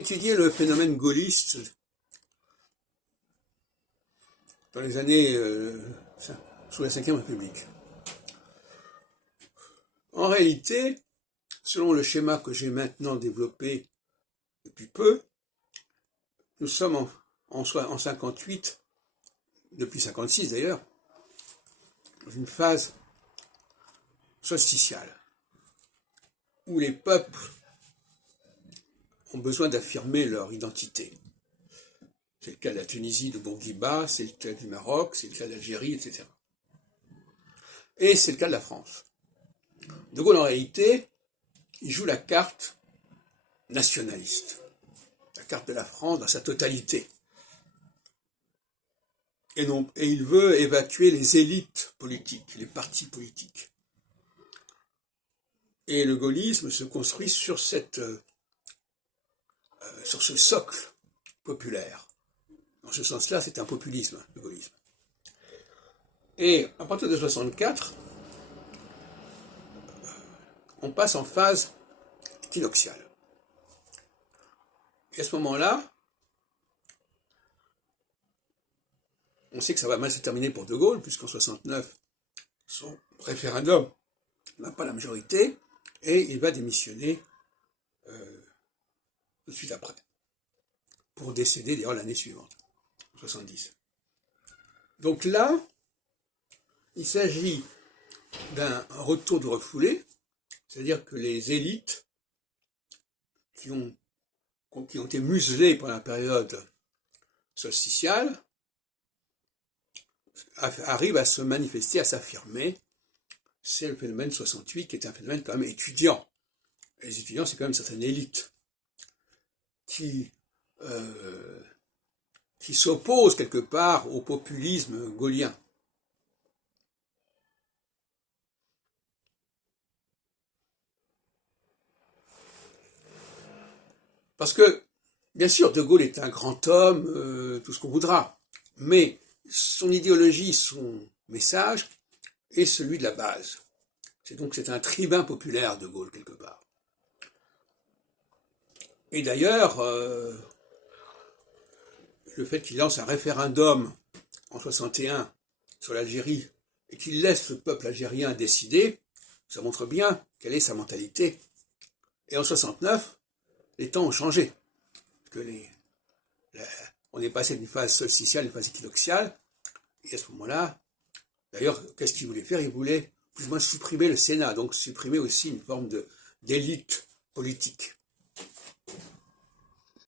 Étudier le phénomène gaulliste dans les années sous la Ve République. En réalité, selon le schéma que j'ai maintenant développé depuis peu, nous sommes en 58, depuis 56 d'ailleurs, dans une phase solsticiale, où les peuples ont besoin d'affirmer leur identité. C'est le cas de la Tunisie, de Bourguiba, c'est le cas du Maroc, c'est le cas d'Algérie, etc. Et c'est le cas de la France. De Gaulle, en réalité, il joue la carte nationaliste, la carte de la France dans sa totalité. Et il veut évacuer les élites politiques, les partis politiques. Et le gaullisme se construit sur ce socle populaire. Dans ce sens-là, c'est un populisme, le gaullisme. Et à partir de 64, on passe en phase équinoxiale. Et à ce moment-là, on sait que ça va mal se terminer pour De Gaulle, puisqu'en 69, son référendum n'a pas la majorité, et il va démissionner tout de suite après, pour décéder d'ailleurs l'année suivante, en 70. Donc là, il s'agit d'un retour de refoulé, c'est-à-dire que les élites qui ont été muselées pendant la période solsticiale arrivent à se manifester, à s'affirmer. C'est le phénomène 68 qui est un phénomène quand même étudiant. Les étudiants, c'est quand même une certaine élite qui s'oppose quelque part au populisme gaullien. Parce que, bien sûr, De Gaulle est un grand homme, tout ce qu'on voudra, mais son idéologie, son message est celui de la base. C'est un tribun populaire, De Gaulle, quelque part. Et d'ailleurs, le fait qu'il lance un référendum en 61 sur l'Algérie et qu'il laisse le peuple algérien décider, ça montre bien quelle est sa mentalité. Et en 69, les temps ont changé. Parce que on est passé d'une phase solsticiale à une phase équinoxiale. Et à ce moment-là, d'ailleurs, qu'est-ce qu'il voulait faire? Il voulait plus ou moins supprimer le Sénat, donc supprimer aussi une forme d'élite politique.